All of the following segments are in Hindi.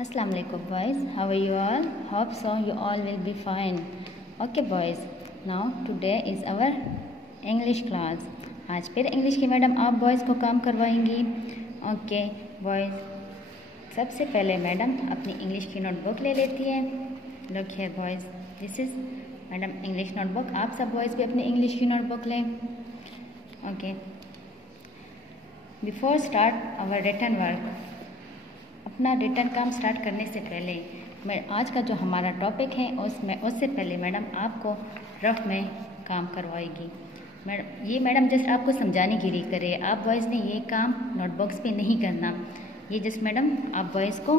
Assalamu alaikum boys, how are you all? Hope so you all will be fine. Okay boys, now today is our English class. आज फिर इंग्लिश की मैडम आप बॉयज़ को काम करवाएंगी. ओके बॉयज़, सबसे पहले मैडम अपनी इंग्लिश की नोटबुक ले लेती है. Look here boys, this is madam English notebook. आप सब बॉयज़ भी अपनी इंग्लिश की नोटबुक लें. Okay, before start our written work, अपना रिटर्न काम स्टार्ट करने से पहले मैं आज का जो हमारा टॉपिक है उससे पहले मैडम आपको रफ में काम करवाएगी. मैडम जस्ट आपको समझाने के लिए करे. आप बॉयज़ ने ये काम नोटबुक्स पे नहीं करना. ये जस्ट मैडम आप बॉयज़ को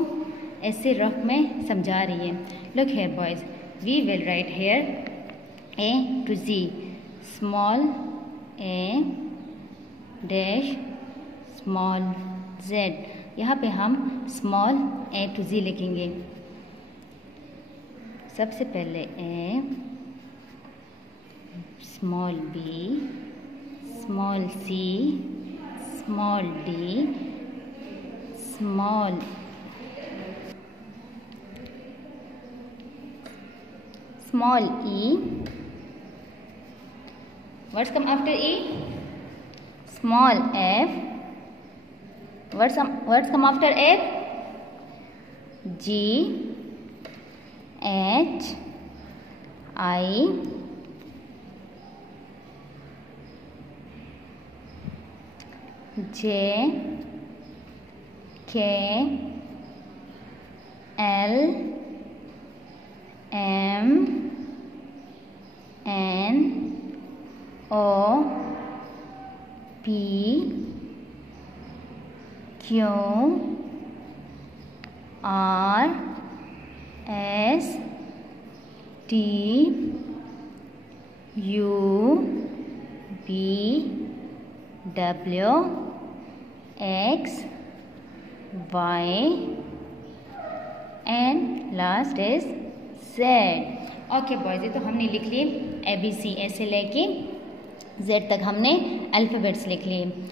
ऐसे रफ में समझा रही है. Look here boys, we will write here A to Z, small a dash small z. यहाँ पे हम स्मॉल A to Z लिखेंगे. सबसे पहले A, small B, small C, small D, small E. What's come after E? Small F. What's come after F? G, H, I, J, K, L, M, N, O, P, Q, R, S, T, U, V, W, X, Y, and last is Z. Okay boys, ये तो हमने लिख लिए ABC ऐसे लेके Z तक हमने अल्फ़ाबेट्स लिख लिए.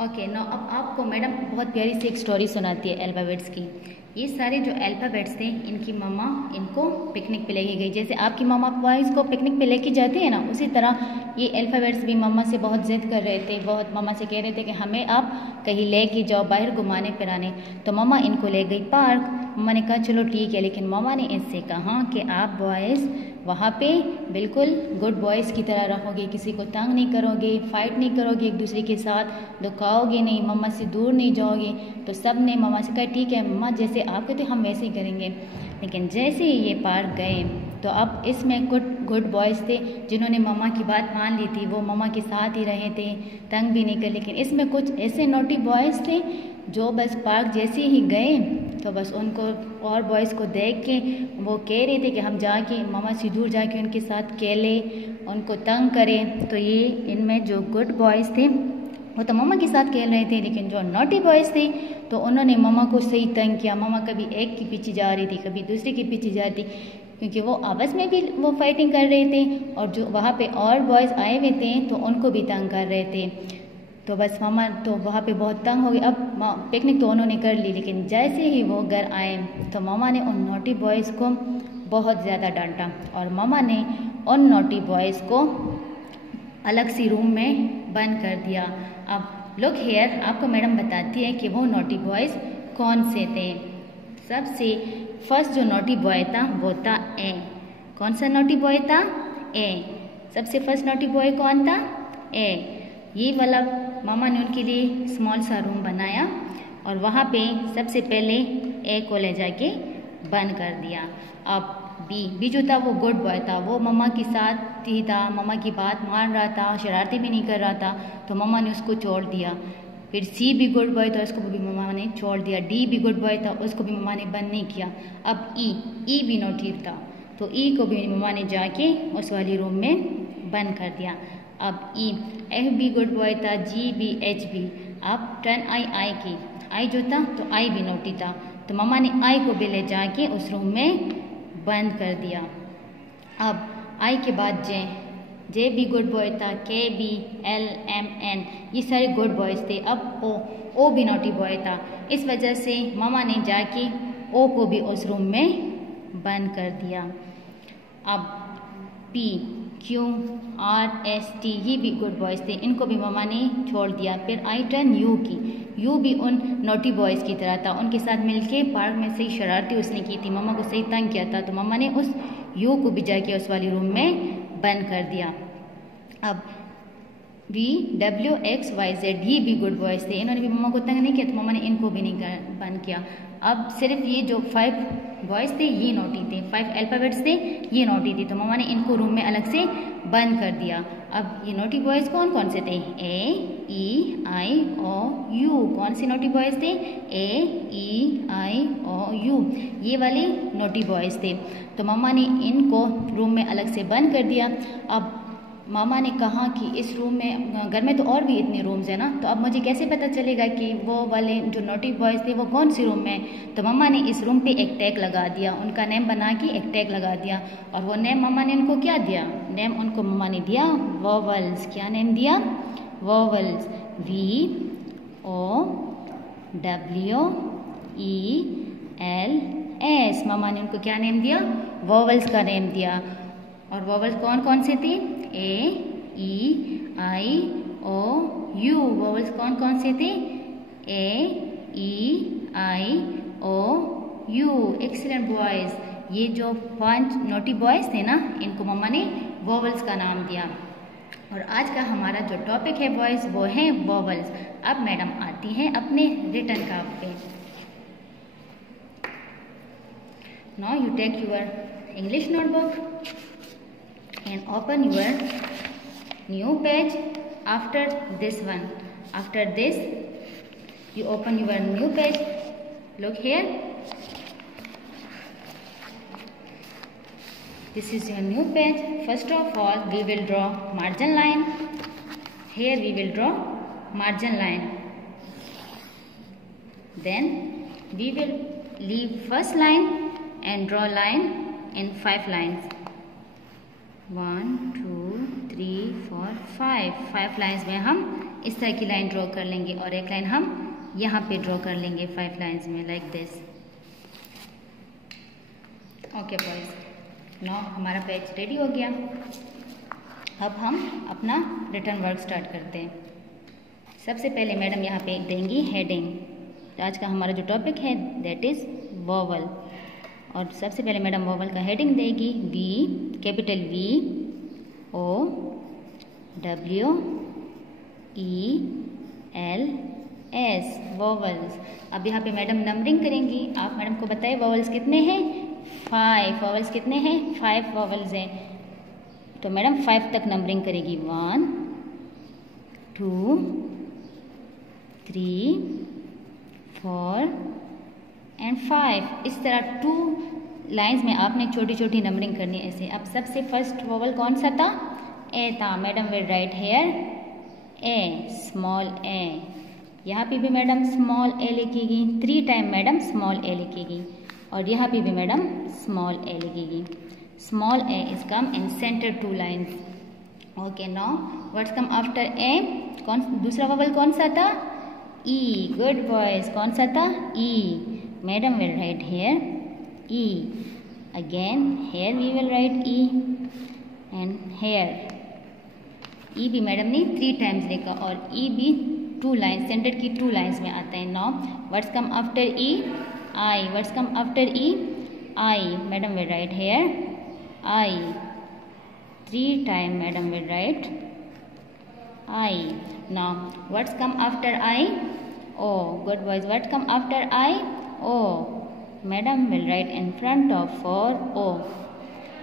ओके नो, अब आपको मैडम बहुत प्यारी सी एक स्टोरी सुनाती है अल्फ़ाबेट्स की. ये सारे जो अल्फ़ाबेट्स थे इनकी मम्मा इनको पिकनिक पे लेके गई. जैसे आपकी मम्मा बॉयज़ को पिकनिक पे लेके जाती है ना, उसी तरह ये अल्फ़ाबेट्स भी मम्मा से बहुत ज़िद कर रहे थे. बहुत मम्मा से कह रहे थे कि हमें आप कहीं लेके जाओ, बाहर घुमाने फिराने. तो मम्मा इनको ले गई पार्क. मम्मा ने कहा चलो ठीक है, लेकिन मम्मा ने इससे कहा कि आप बॉयज़ वहाँ पे बिल्कुल गुड बॉयज़ की तरह रहोगे, किसी को तंग नहीं करोगे, फाइट नहीं करोगे, एक दूसरे के साथ दुखाओगे नहीं, मम्मा से दूर नहीं जाओगे. तो सब ने मम्मा से कहा ठीक है मम्मा, जैसे आप कहते हम वैसे ही करेंगे. लेकिन जैसे ही ये पार्क गए तो अब इसमें गुड बॉयज़ थे जिन्होंने मम्मा की बात मान ली थी. वो मम्मा के साथ ही रहे थे, तंग भी नहीं कर. लेकिन इसमें कुछ ऐसे नोटी बॉयज़ थे जो बस पार्क जैसे ही गए तो बस उनको और बॉयज़ को देख के वो कह रहे थे कि हम जाके मम्मा से दूर जाके उनके साथ खेले, उनको तंग करें. तो ये इनमें जो गुड बॉयज़ थे वो तो मम्मा के साथ खेल रहे थे, लेकिन जो नॉटी बॉयज़ थे तो उन्होंने मम्मा को सही तंग किया. मम्मा कभी एक के पीछे जा रही थी, कभी दूसरे के पीछे जा रही थी, क्योंकि वो आपस में भी वो फाइटिंग कर रहे थे और जो वहाँ पे और बॉयज़ आए हुए थे तो उनको भी तंग कर रहे थे. तो बस मामा तो वहाँ पे बहुत तंग हो गए. अब पिकनिक तो उन्होंने कर ली, लेकिन जैसे ही वो घर आए तो मामा ने उन नॉटी बॉयज़ को बहुत ज़्यादा डांटा और मामा ने उन नॉटी बॉयज़ को अलग सी रूम में बंद कर दिया. अब लुक हियर, आपको मैडम बताती है कि वो नॉटी बॉयज़ कौन से थे. सबसे फर्स्ट जो नॉटी बॉय था वो था ए. कौन सा नॉटी बॉय था? ए. सबसे फर्स्ट नॉटी बॉय कौन था? ए. ये वाला मामा ने उनके लिए स्मॉल सा रूम बनाया और वहाँ पे सबसे पहले ए को ले जाके बंद कर दिया. अब बी जो था वो गुड बॉय था. वो मम्मा के साथ ही था, मम्मा की बात मान रहा था, शरारती भी नहीं कर रहा था, तो मम्मा ने उसको छोड़ दिया. फिर सी भी गुड बॉय था, उसको भी मम्मा ने छोड़ दिया. डी भी गुड बॉय था, उसको भी मम्मा ने बंद नहीं किया. अब ई भी नो ठीक था, तो ई को भी मम्मा ने जाके उस वाली रूम में बंद कर दिया. अब ई, एफ भी गुड बॉय था, जी भी, एच भी. अब टर्न आई की. आई जो था तो आई भी नोटी था, तो मम्मा ने आई को भी ले जाके उस रूम में बंद कर दिया. अब आई के बाद जे, जे बी गुड बॉय था, के बी एल एम एन ये सारे गुड बॉयज़ थे। अब ओ भी नॉटी बॉय था। इस वजह से मामा ने जाके ओ को भी उस रूम में बंद कर दिया। अब P Q R S T ये भी गुड बॉयज़ थे, इनको भी मामा ने छोड़ दिया। फिर आई टर्न यू की, यू भी उन नोटी बॉयज़ की तरह था, उनके साथ मिलके पार्क में सही शरारती उसने की थी, मामा को सही तंग किया था, तो मामा ने उस यू को भी जाके उस वाली रूम में बंद कर दिया। अब V W X Y Z ये भी गुड बॉयज़ थे, इन्होंने भी मामा को तंग नहीं किया, तो मामा ने इनको भी नहीं बंद किया। अब सिर्फ ये जो 5 बॉयज़ थे ये नोटी थे, 5 अल्फ़ाबेट्स थे ये नोटी थी, तो मामा ने इनको रूम में अलग से बंद कर दिया। अब ये नोटी बॉयज़ कौन कौन से थे? ए ई आई ओ यू। कौन से नोटी बॉयज़ थे? ए ई आई ओ यू, ये वाले नोटी बॉयज़ थे। तो मामा ने इनको रूम में अलग से बंद कर दिया। अब मामा ने कहा कि इस रूम में, घर में तो और भी इतने रूम्स हैं ना, तो अब मुझे कैसे पता चलेगा कि वो वाले जो नोटी बॉयज़ थे वो कौन सी रूम में? तो मामा ने इस रूम पे एक टैग लगा दिया, उनका नेम बना के एक टैग लगा दिया। और वो नेम मामा ने उनको क्या दिया? नेम उनको मामा ने दिया वोवल्स। क्या नेम दिया? Vowels. V O W E L S. मामा ने उनको क्या नेम दिया? वोवल्स का नेम दिया। और वोवल्स कौन कौन से थे? ए ई आई ओ यू। वोवल्स कौन कौन से थे? ए ई आई ओ यू। Excellent boys. ये जो 5 नोटी बॉयज़ थे ना, इनको मम्मा ने वोवल्स का नाम दिया। और आज का हमारा जो टॉपिक है बॉयज़ वो है वोवल्स। अब मैडम आती हैं अपने रिटर्न कार्ड पे। Now you take your English notebook and open your new page after this one. After this you open your new page. Look here, this is your new page. First of all we will draw margin line. Here we will draw margin line. Then we will leave first line and draw line in 5 lines. 1 2 3 4 5 lines में हम इस तरह की लाइन ड्रॉ कर लेंगे और एक लाइन हम यहाँ पे ड्रॉ कर लेंगे 5 लाइन्स में, like this. Okay boys, now हमारा पेज रेडी हो गया। अब हम अपना रिटर्न वर्क स्टार्ट करते हैं। सबसे पहले मैडम यहाँ पे देंगी हेडिंग। तो आज का हमारा जो टॉपिक है दैट इज़ वोवल। और सबसे पहले मैडम वोवल का हेडिंग देगी V, capital V O W E L S, vowels. अब यहाँ पे मैडम नंबरिंग करेंगी। आप मैडम को बताइए वोवल्स कितने हैं? 5। वोवल्स कितने हैं? 5 वोवल्स हैं। तो मैडम 5 तक नंबरिंग करेगी। 1 2 3 4 एंड 5। इस तरह 2 लाइंस में आपने छोटी छोटी नंबरिंग करनी है ऐसे। अब सबसे फर्स्ट वोवल कौन सा था? ए था। Madam will write here A, small A. यहाँ पे भी मैडम स्मॉल ए लिखेगी। 3 टाइम मैडम स्मॉल ए लिखेगी। और यहाँ पे भी मैडम स्मॉल ए लिखेगी। Small A is come in centre 2 lines. Okay, now what's come after A? दूसरा वोवल कौन सा था? ई। गुड बॉयज, कौन सा था? ई। Madam will write here E. Again here we will write E and here E भी मैडम ने 3 टाइम्स लिखा और E भी 2 लाइन्स, सेंटर की 2 लाइन्स में आता है। Now what's come after E? I. What's come after E? I. Madam will write here I. 3 time madam will write I. Now what's come after I? O. Good boys. What come after I? O. Madam will write in front of for O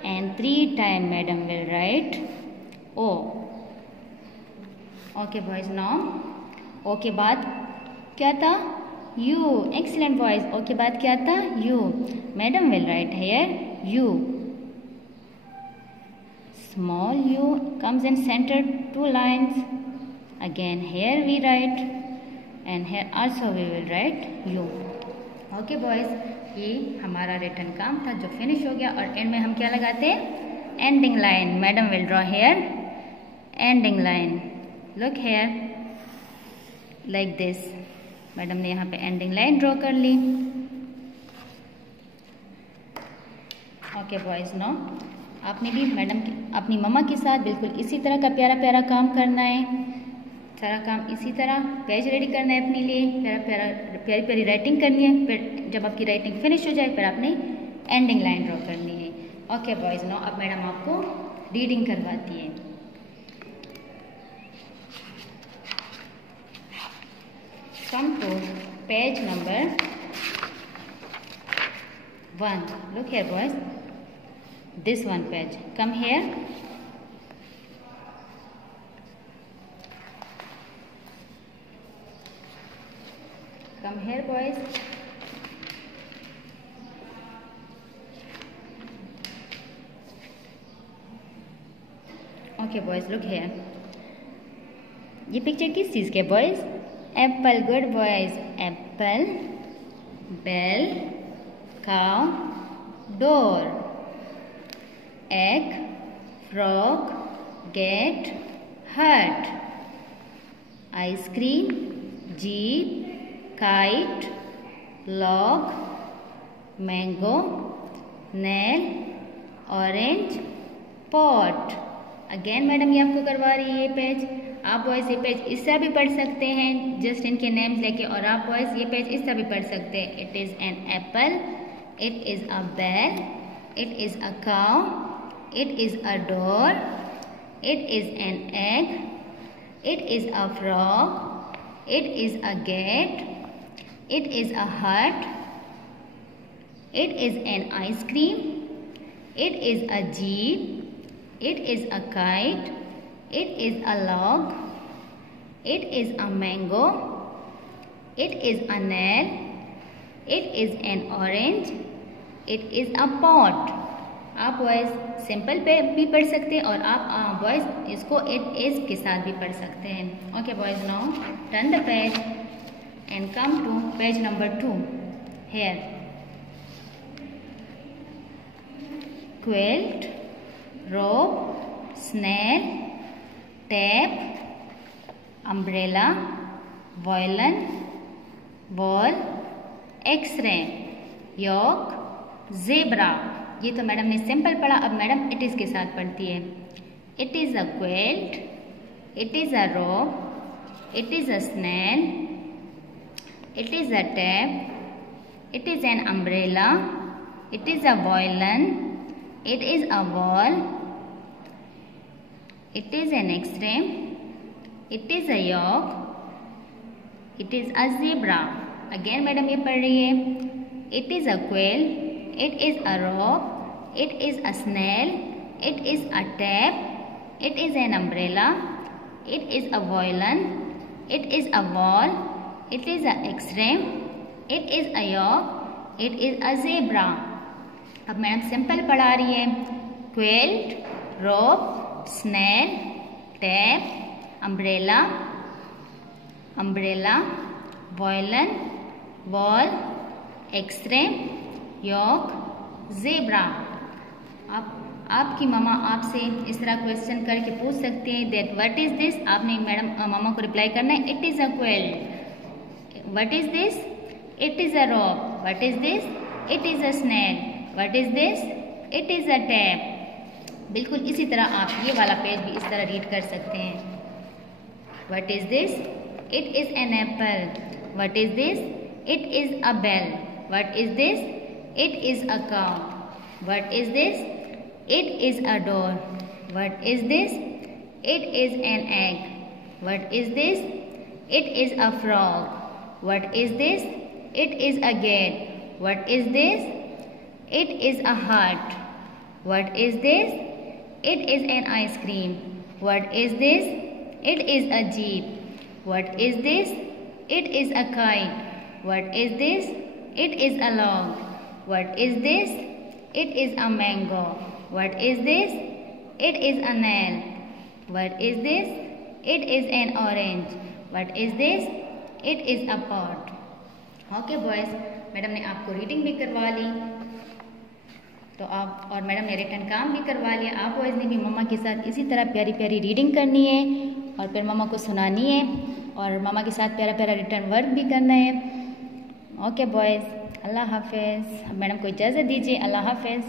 and 3 time madam will write O. Okay boys, now O के बाद क्या था? U. Excellent boys. O के बाद क्या था? U. Madam will write here U. Small U comes in center 2 lines. Again here we write and here also we will write U. Okay boys, ये हमारा रिटर्न काम था जो फिनिश हो गया। और एंड में हम क्या लगाते हैं? Ending line. Madam will draw here ending line. Look here, like this. Madam ने यहाँ पे एंडिंग लाइन ड्रॉ कर ली. ओके बॉयज, नो आपने भी मैडम अपनी मम्मा के साथ बिल्कुल इसी तरह का प्यारा प्यारा काम करना है. सारा काम इसी तरह पेज रेडी करना है अपने लिए, प्यारी प्यारी राइटिंग करनी है. फिर जब आपकी राइटिंग फिनिश हो जाए फिर आपने एंडिंग लाइन ड्रॉ करनी है. ओके बॉयज, नो अब मैडम आपको रीडिंग करवाती है. Come to page number 1. Look here boys, this one page. Come here. Come here boys. Okay boys, look here. ये पिक्चर किस चीज़ के boys? Apple. Good boys. Apple, bell, cow, door, egg, frog, gate, hut, ice cream, jeep, kite, log, mango, nail, orange, pot. Again madam ये आपको करवा रही है ये पेज. आप बॉयज ये पेज इस तरह भी पढ़ सकते हैं, जस्ट इनके नेम्स लेके, और आप बॉयज ये पेज इस तरह भी पढ़ सकते हैं. It is an apple, it is a bell, it is a cow, it is a door, it is an egg, it is a frog, it is a gate, it is a hut, it is an ice cream, it is a jeep, it is a kite, it is a log, it is a mango, it is a nail, it is an orange, it is a pot. आप बॉयज सिंपल पे भी पढ़ सकते हैं और आप बॉयज इसको इट इज के साथ भी पढ़ सकते हैं. Okay boys, now turn the page and come to page number 2. Here quilt, rope, snail, tape, umbrella, violin, ball, x-ray, yak, zebra. ये तो मैडम ने सिंपल पढ़ा. अब मैडम इट इज के साथ पढ़ती है. It is a quilt, it is a rope, it is a snail, it is a tape, it is an umbrella, it is a violin, it is a ball, it is an X-ray, it is a yak, it is a zebra. Again madam ये पढ़ रही है. It is a quill, it is a rope, it is a snail, it is a tape, it is an umbrella, it is a violin, it is a ball, it is a X-ray, it is a yak, it is a zebra. अब मैडम सिंपल पढ़ा रही है. Quilt, rope, snail, tap, umbrella, violin, ball, x ray, yak, zebra. आपकी मम्मा आपसे इस तरह क्वेश्चन करके पूछ सकते हैं दैट व्हाट इज दिस. आपने मैडम मम्मा को रिप्लाई करना है it is a quilt. What is this? It is a rope. What is this? It is a snail. What is this? It is a tap. बिल्कुल इसी तरह आप ये वाला पेज भी इस तरह रीड कर सकते हैं. What is this? It is an apple. What is this? It is a bell. What is this? It is a cow. What is this? It is a door. What is this? It is an egg. What is this? It is a frog. What is this? It is a gate. What is this? It is a heart. What is this? It is an ice cream. What is this? It is a jeep. What is this? It is a kite. What is this? It is a log. What is this? It is a mango. What is this? It is a nail. What is this? It is an orange. What is this? It is a pot. Okay boys, madam ने आपको रीडिंग भी करवा ली. तो आप और मैडम ने रिटर्न काम भी करवा लिया। आप बॉयज़ ने भी मम्मा के साथ इसी तरह प्यारी प्यारी रीडिंग करनी है और फिर मम्मा को सुनानी है और मम्मा के साथ प्यारा प्यारा रिटर्न वर्क भी करना है। ओके बॉयज़, अल्लाह हाफिज़। मैडम को इजाज़त दीजिए, अल्लाह हाफिज़।